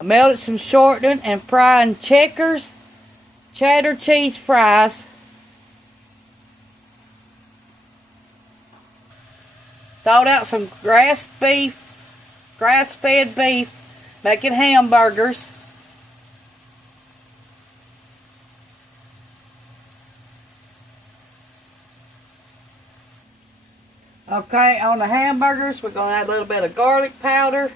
I melted some shortening and frying Checkers cheddar cheese fries. Thawed out some grass-fed beef, making hamburgers. Okay, on the hamburgers, we're going to add a little bit of garlic powder.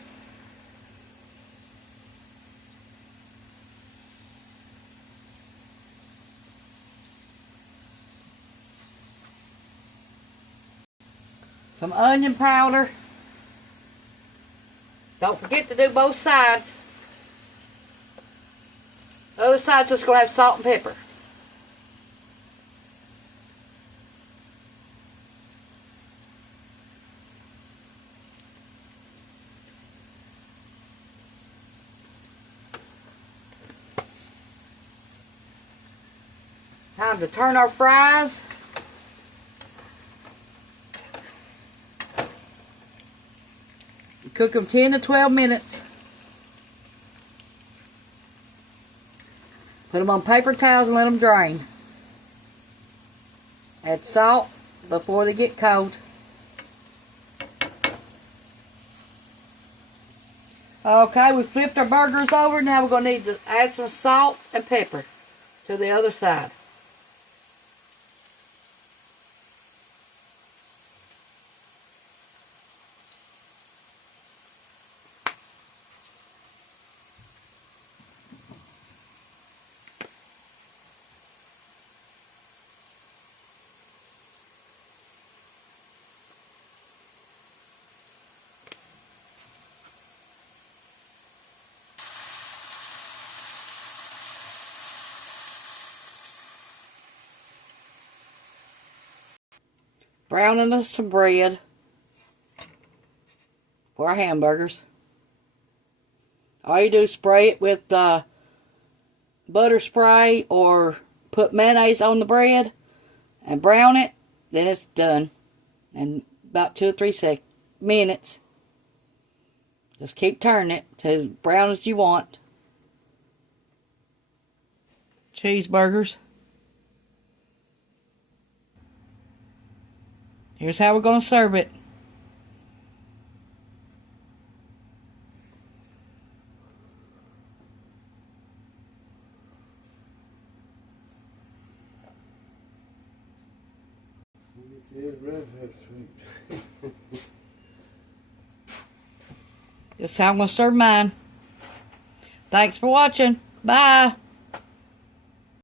Some onion powder. Don't forget to do both sides. The other side's just going to have salt and pepper. Time to turn our fries. Cook them 10 to 12 minutes. Put them on paper towels and let them drain. Add salt before they get cold. Okay, we flipped our burgers over. Now we're going to need to add some salt and pepper to the other side. Browning us some bread for our hamburgers. All you do is spray it with butter spray or put mayonnaise on the bread and brown it. Then it's done in about 2 or 3 minutes. Just keep turning it to brown as you want. Cheeseburgers. Here's how we're going to serve it. This is how I'm going to serve mine. Thanks for watching. Bye.